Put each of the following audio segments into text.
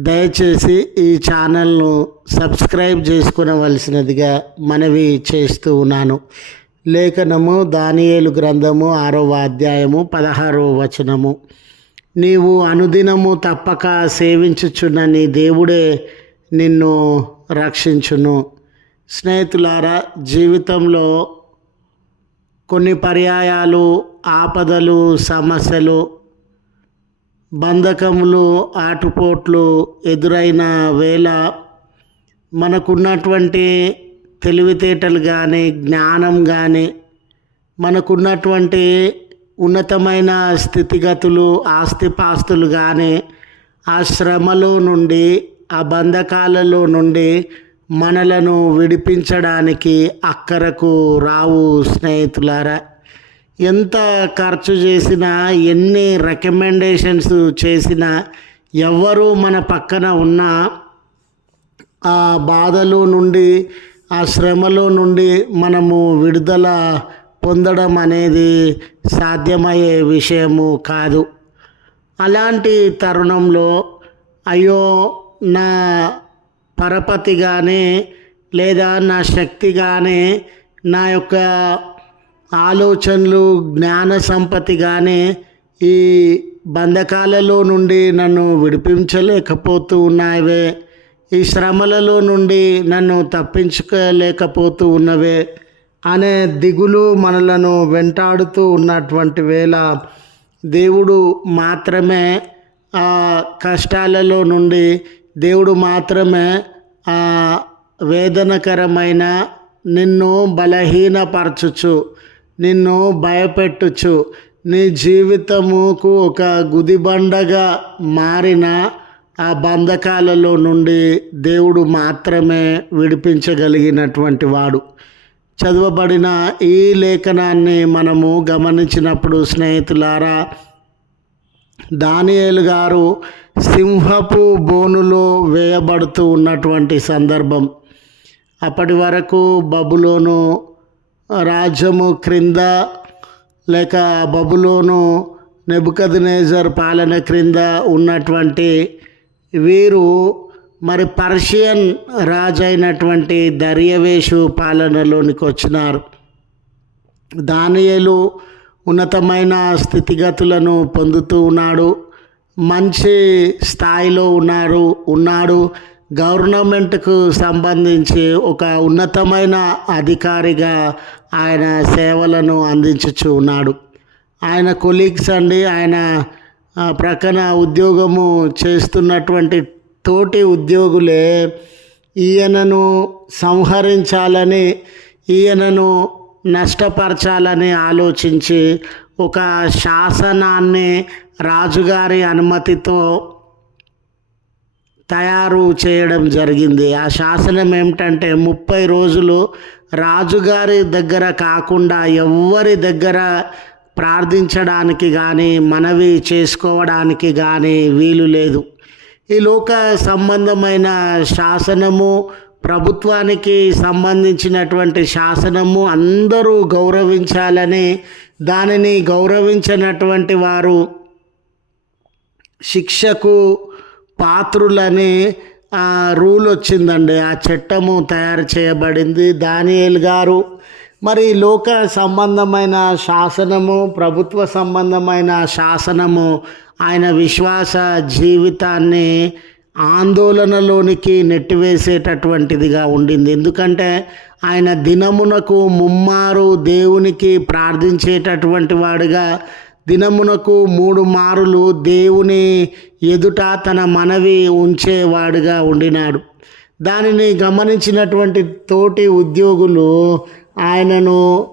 దయచేసి ఈ ఛానల్ను సబ్స్క్రైబ్ చేసుకునవలసినదిగా మనవి చేస్తూ ఉన్నాను. లేఖనము దానియేలు గ్రంథము ఆరవ అధ్యాయము పదహారవ వచనము. నీవు అనుదినము తప్పక సేవించుచున్న నీ దేవుడే నిన్ను రక్షించును. స్నేహితులారా జీవితంలో కొన్ని పర్యాయాలు ఆపదలు సమస్యలు బంధకములు ఆటుపోట్లు ఎదురైన వేళ మనకున్నటువంటి తెలివితేటలు కానీ జ్ఞానం కానీ మనకున్నటువంటి ఉన్నతమైన స్థితిగతులు ఆస్తిపాస్తులు కానీ ఆ శ్రమలో నుండి ఆ బంధకాలలో నుండి మనలను విడిపించడానికి అక్కరకు రావు స్నేహితులారా. ఎంత ఖర్చు చేసినా ఎన్ని రికమెండేషన్స్ చేసినా ఎవరు మన పక్కన ఉన్నా ఆ బాధలో నుండి ఆ శ్రమలో నుండి మనము విడుదల పొందడం అనేది సాధ్యమయ్యే విషయము కాదు. అలాంటి తరుణంలో అయ్యో నా పరపతి కానీ లేదా నా శక్తి కానీ నా యొక్క ఆలోచనలు జ్ఞాన సంపత్తిగానే ఈ బంధకాలలో నుండి నన్ను విడిపించలేకపోతూ ఉన్నావే. ఈ శ్రమలలో నుండి నన్ను తప్పించుకోలేకపోతూ ఉన్నవే అనే దిగులు మనలను వెంటాడుతూ ఉన్నటువంటి వేళ దేవుడు మాత్రమే ఆ కష్టాలలో నుండి దేవుడు మాత్రమే ఆ వేదనకరమైన నిన్ను బలహీనపరచుచు నిన్ను భయపెట్టుచు. నీ జీవితముకు ఒక గుదిబండగా మారిన ఆ బంధకాలలో నుండి దేవుడు మాత్రమే విడిపించగలిగినటువంటి వాడు. చదవబడిన ఈ లేఖనాన్ని మనము గమనించినప్పుడు స్నేహితులారా దానియేలు గారు సింహపు బోనులో వేయబడుతూ ఉన్నటువంటి సందర్భం. అప్పటి వరకు బబులోను రాజ్యము క్రింద లేక బబులోను నెబుకద్నేజర్ పాలన క్రింద ఉన్నటువంటి వీరు మరి పర్షియన్ రాజు అయినటువంటి దర్యవేషు పాలనలోనికి వచ్చినారు. దానియేలు ఉన్నతమైన స్థితిగతులను పొందుతూ ఉన్నాడు. మంచి స్థాయిలో ఉన్నారు ఉన్నాడు. గవర్నమెంట్కు సంబంధించి ఒక ఉన్నతమైన అధికారిగా ఆయన సేవలను అందించుచు ఉన్నాడు. ఆయన కొలీగ్స్ అండి. ఆయన ప్రక్కన ఉద్యోగము చేస్తున్నటువంటి తోటి ఉద్యోగులే ఈయనను సంహరించాలని ఈయనను నష్టపరచాలని ఆలోచించి ఒక శాసనాన్ని రాజుగారి అనుమతితో తయారు చేయడం జరిగింది. ఆ శాసనం ఏమిటంటే ముప్పై రోజులు రాజుగారి దగ్గర కాకుండా ఎవరి దగ్గర ప్రార్థించడానికి కానీ మనవి చేసుకోవడానికి కానీ వీలు లేదు. ఈ లోక సంబంధమైన శాసనము ప్రభుత్వానికి సంబంధించినటువంటి శాసనము అందరూ గౌరవించాలని దానిని గౌరవించినటువంటి వారు శిక్షకు పాత్రులని రూల్ వచ్చిందండి. ఆ చట్టము తయారు చేయబడింది. దానియేల్ గారు మరి లోక సంబంధమైన శాసనము ప్రభుత్వ సంబంధమైన శాసనము ఆయన విశ్వాస జీవితాన్ని ఆందోళనలోనికి నెట్టివేసేటటువంటిదిగా ఉండింది. ఎందుకంటే ఆయన దినమునకు ముమ్మారు దేవునికి ప్రార్థించేటటువంటి వాడుగా దినమునకు మూడు మారులు దేవుని ఎదుట తన మనవి ఉంచేవాడుగా ఉండినాడు. దానిని గమనించినటువంటి తోటి ఉద్యోగులు ఆయనను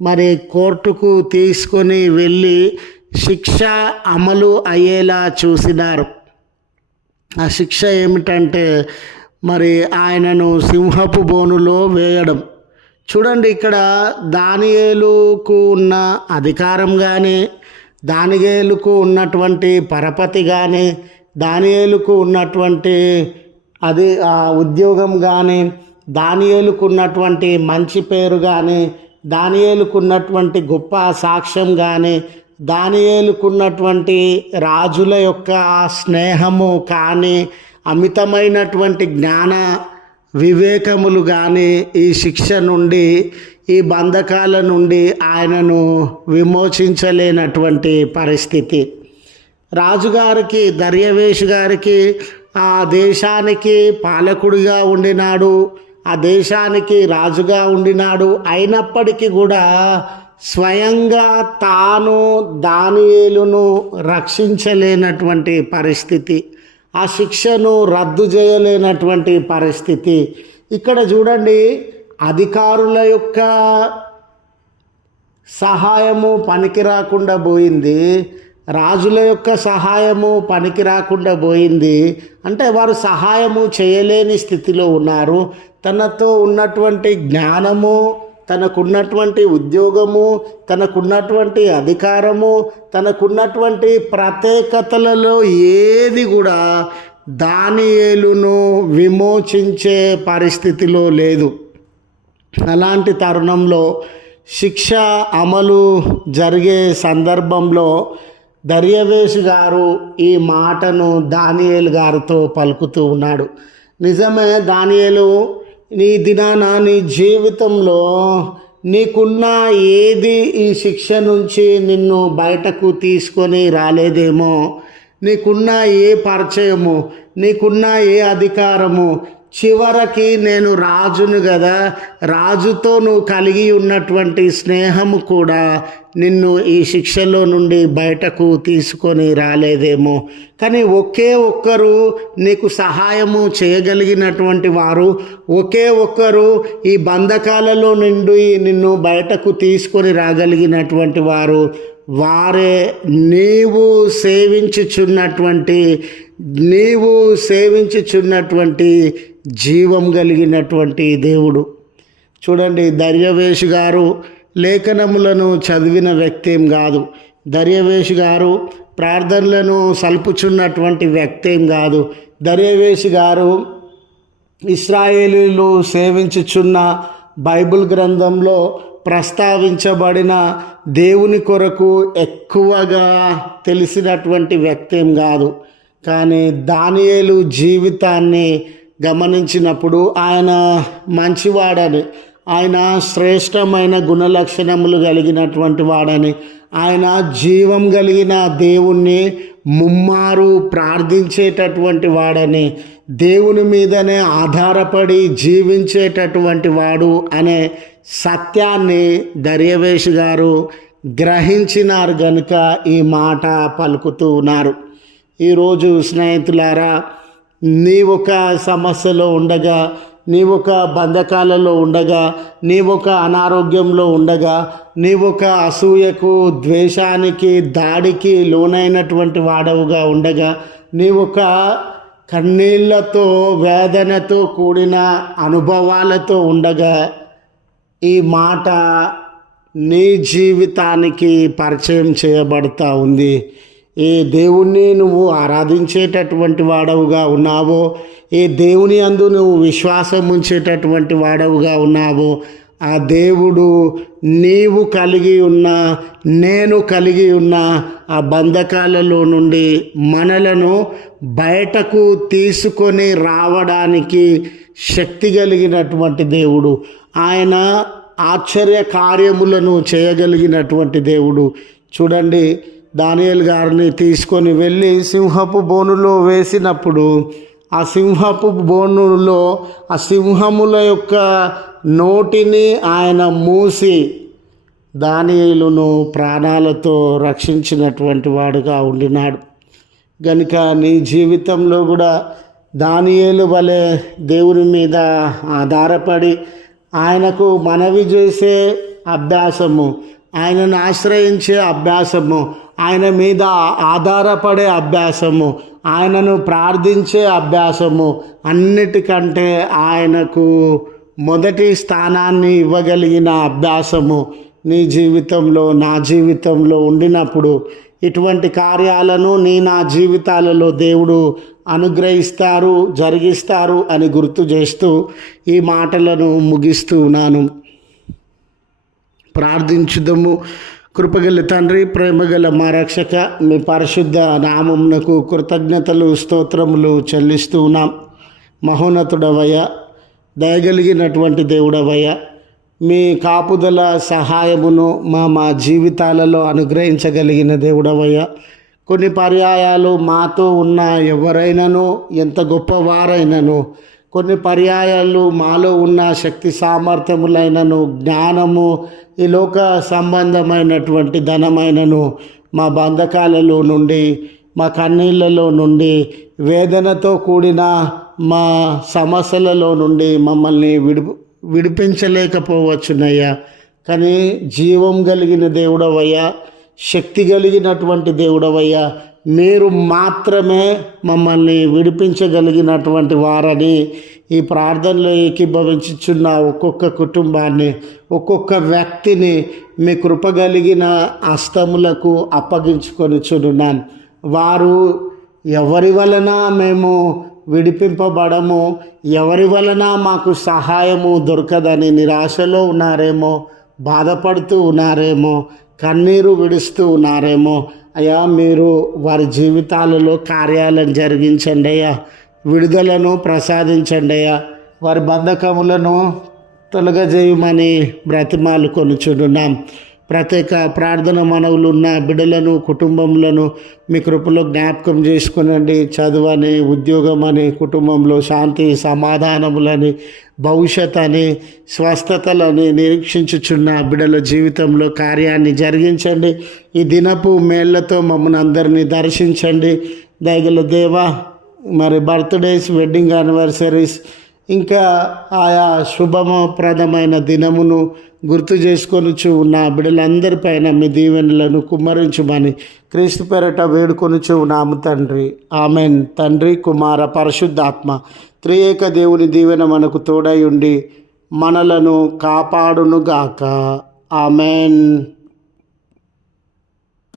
మరి కోర్టుకు తీసుకొని వెళ్ళి శిక్ష అమలు అయ్యేలా చూసినారు. ఆ శిక్ష ఏమిటంటే మరి ఆయనను సింహపు బోనులో వేయడం. చూడండి ఇక్కడ దానియేలుకు ఉన్న అధికారం కానీ దానియేలుకు ఉన్నటువంటి పరపతి కానీ దానియేలుకు ఉన్నటువంటి అది ఆ ఉద్యోగం కానీ దానియేలుకు ఉన్నటువంటి మంచి పేరు కానీ దానియేలుకు ఉన్నటువంటి గొప్ప సాక్ష్యం కానీ దానియేలుకున్నటువంటి రాజుల యొక్క స్నేహము కానీ అమితమైనటువంటి జ్ఞాన వివేకములు కానీ ఈ శిక్ష నుండి ఈ బంధకాల నుండి ఆయనను విమోచించలేనటువంటి పరిస్థితి. రాజుగారికి దర్యవేష్ గారికి ఆ దేశానికి పాలకుడిగా ఉండినాడు ఆ దేశానికి రాజుగా ఉండినాడు. అయినప్పటికీ కూడా స్వయంగా తాను దానియేలును రక్షించలేనటువంటి పరిస్థితి. ఆ శిక్షను రద్దు చేయలేనటువంటి పరిస్థితి. ఇక్కడ చూడండి అధికారుల యొక్క సహాయము పనికి రాకుండా పోయింది. రాజుల యొక్క సహాయము పనికి రాకుండా పోయింది. అంటే వారు సహాయము చేయలేని స్థితిలో ఉన్నారు. తనతో ఉన్నటువంటి జ్ఞానము తనకున్నటువంటి ఉద్యోగము తనకున్నటువంటి అధికారము తనకున్నటువంటి ప్రత్యేకతలలో ఏది కూడా దానియేలును విమోచించే పరిస్థితిలో లేదు. అలాంటి తరుణంలో శిక్ష అమలు జరిగే సందర్భంలో దర్యవేష్ గారు ఈ మాటను దానియేలు గారితో పలుకుతూ ఉన్నాడు. నిజమే దానియేలు నీ దినాన నీ జీవితంలో నీకున్న ఏది ఈ శిక్ష నుంచి నిన్ను బయటకు తీసుకొని రాలేదేమో నీకున్న ఏ పరిచయము నీకున్న ఏ అధికారము చివరికి నేను రాజును కదా రాజుతో నువ్వు కలిగి ఉన్నటువంటి స్నేహము కూడా నిన్ను ఈ శిక్షలో నుండి బయటకు తీసుకొని రాలేదేమో. కానీ ఒకే ఒక్కరు నీకు సహాయము చేయగలిగినటువంటి వారు ఒకే ఒక్కరు ఈ బంధకాలలో నుండి నిన్ను బయటకు తీసుకొని రాగలిగినటువంటి వారు వారే నీవు సేవించుచున్నటువంటి నీవు సేవించుచున్నటువంటి జీవం కలిగినటువంటి దేవుడు. చూడండి దర్యవేష్ గారు లేఖనములను చదివిన వ్యక్తేం కాదు. దర్యవేష్ గారు ప్రార్థనలను సల్పుచున్నటువంటి వ్యక్తేం కాదు. దర్యవేష్ గారు ఇస్రాయేలీలు సేవించుచున్న బైబిల్ గ్రంథంలో ప్రస్తావించబడిన దేవుని కొరకు ఎక్కువగా తెలిసినటువంటి వ్యక్తేం కాదు. కానీ దానియేలు జీవితాన్ని గమనించినప్పుడు ఆయన మంచివాడని ఆయన శ్రేష్టమైన గుణలక్షణములు కలిగినటువంటి వాడని ఆయన జీవం కలిగిన దేవుణ్ణి ముమ్మారు ప్రార్థించేటటువంటి వాడని దేవుని మీదనే ఆధారపడి జీవించేటటువంటి వాడు అనే సత్యాన్ని దర్యవేష్ గారు గ్రహించినారు గనుక ఈ మాట పలుకుతూ ఉన్నారు. ఈరోజు స్నేహితులారా నీ ఒక సమస్యలో ఉండగా నీ ఒక బంధకాలలో ఉండగా నీ ఒక అనారోగ్యంలో ఉండగా నీ ఒక అసూయకు ద్వేషానికి దాడికి లోనైనటువంటి వాడవుగా ఉండగా నీ ఒక కన్నీళ్ళతో వేదనతో కూడిన అనుభవాలతో ఉండగా ఈ మాట నీ జీవితానికి పరిచయం చేయబడతా ఉంది. ఏ దేవుణ్ణి నువ్వు ఆరాధించేటటువంటి వాడవుగా ఉన్నావో ఏ దేవుని అందు నువ్వు విశ్వాసం ఉంచేటటువంటి వాడవుగా ఉన్నావో ఆ దేవుడు నీవు కలిగి ఉన్న నేను కలిగి ఉన్న ఆ బంధకాలలో నుండి మనలను బయటకు తీసుకొని రావడానికి శక్తి కలిగినటువంటి దేవుడు. ఆయన ఆశ్చర్య కార్యములను చేయగలిగినటువంటి దేవుడు. చూడండి దానియల్ గారిని తీసుకొని వెళ్ళి సింహపు బోనులో వేసినప్పుడు ఆ సింహపు బోనులో ఆ సింహముల యొక్క నోటిని ఆయన మూసి దానియలును ప్రాణాలతో రక్షించినటువంటి వాడుగా ఉండినాడు. గనుక నీ జీవితంలో కూడా దానియేలు వలె దేవుని మీద ఆధారపడి ఆయనకు మనవి చేసే అభ్యాసము ఆయనను ఆశ్రయించే అభ్యాసము ఆయన మీద ఆధారపడే అభ్యాసము ఆయనను ప్రార్థించే అభ్యాసము అన్నిటికంటే ఆయనకు మొదటి స్థానాన్ని ఇవ్వగలిగిన అభ్యాసము నీ జీవితంలో నా జీవితంలో ఉండినప్పుడు. ఇటువంటి కార్యాలను నీ నా జీవితాలలో దేవుడు అనుగ్రహిస్తారు జరిగిస్తారు అని గుర్తు చేస్తూ ఈ మాటలను ముగిస్తూ ఉన్నాను. ప్రార్థించుదము. కృపగల తండ్రి ప్రేమగల మా రక్షక మీ పరిశుద్ధ నామమునకు కృతజ్ఞతలు స్తోత్రములు చెల్లిస్తూ ఉన్నాం. దయగలిగినటువంటి దేవుడవయ మీ కాపుదల సహాయమును మా మా జీవితాలలో అనుగ్రహించగలిగిన దేవుడవయ్య కొన్ని పర్యాయాలు మాతో ఉన్న ఎవరైనాను ఎంత గొప్పవారైనను కొన్ని పర్యాయాలు మాలో ఉన్న శక్తి సామర్థ్యములైనను జ్ఞానము ఈ లోక సంబంధమైనటువంటి ధనమైనను మా బంధకాలలో నుండి మా కన్నీళ్ళలో నుండి వేదనతో కూడిన మా సమస్యలలో నుండి మమ్మల్ని విడిపి విడిపించలేకపోవచ్చునయ్యా. కానీ జీవం కలిగిన దేవుడవయ్యా శక్తి కలిగినటువంటి దేవుడవయ్యా మీరు మాత్రమే మమ్మల్ని విడిపించగలిగినటువంటి వారని ఈ ప్రార్థనలో ఏకీభవించుచున్న ఒక్కొక్క కుటుంబాన్ని ఒక్కొక్క వ్యక్తిని మీ కృపగలిగిన అస్తములకు అప్పగించుకొని చూడున్నాను వారు ఎవరి వలన మేము విడిపింపబడము ఎవరి వలన మాకు సహాయము దొరకదని నిరాశలో ఉన్నారేమో బాధపడుతూ ఉన్నారేమో కన్నీరు విడుస్తూ ఉన్నారేమో అయ్యా మీరు వారి జీవితాలలో కార్యాలను జరిగించండి అయ్యా. విడుదలను ప్రసాదించండి అయ్యా. వారి బంధకములను తొలగజేయమని బ్రతిమాలు కొనుచున్నాం. ప్రత్యేక ప్రార్థన మనవులు ఉన్న బిడ్డలను కుటుంబములను మీ కృపలో జ్ఞాపకం చేసుకునండి. చదువని ఉద్యోగం అని కుటుంబంలో శాంతి సమాధానములని భవిష్యత్ అని స్వస్థతలని నిరీక్షించుచున్న బిడల జీవితంలో కార్యాన్ని జరిగించండి. ఈ దినపు మేళ్ళతో మమ్మల్ని అందరినీ దర్శించండి. దయగల దేవా మరి బర్త్డేస్ వెడ్డింగ్ యానివర్సరీస్ ఇంకా ఆయా శుభమప్రదమైన దినమును గుర్తు చేసుకొనుచు ఉన్న బిడ్డలందరిపైన మీ దీవెనలను కుమ్మరించుమని క్రీస్తు పేరట వేడుకొనుచు ఉన్నాము తండ్రి. ఆమెన్. తండ్రి కుమార పరిశుద్ధాత్మ త్రియేక దేవుని దీవెన మనకు తోడై ఉండి మనలను కాపాడునుగాక. ఆమెన్.